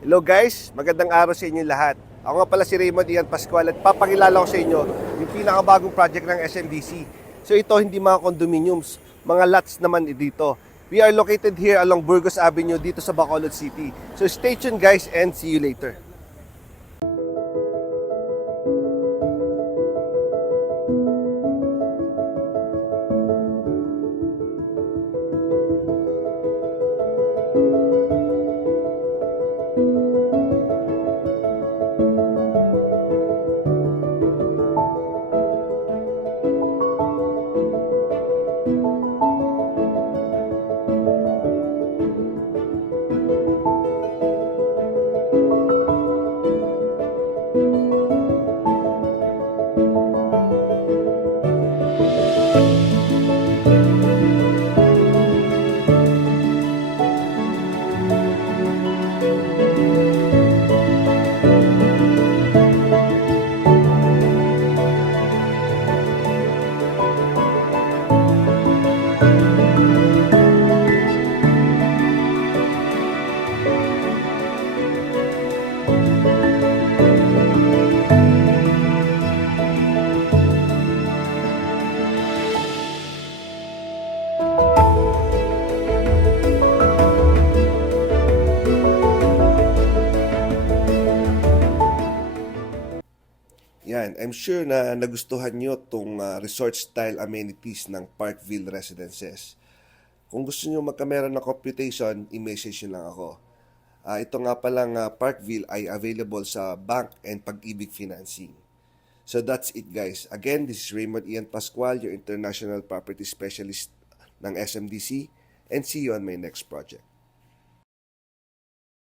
Hello guys, magandang araw sa inyo lahat. Ako nga pala si Raymond Ian Pascual at papakilala ko sa inyo yung pinakabagong project ng SMDC. So ito hindi mga condominiums, mga lots naman dito. We are located here along Burgos Avenue dito sa Bacolod City. So stay tuned guys and see you later. Yan, I'm sure na nagustuhan nyo itong resort-style amenities ng Parkville Residences. Kung gusto nyo magkamera ng computation, i-message nyo lang ako. Ito nga palang Parkville ay available sa bank and Pag-ibig Financing. So that's it guys. Again, this is Raymond Ian Pascual, your International Property Specialist ng SMDC, and see you on my next project.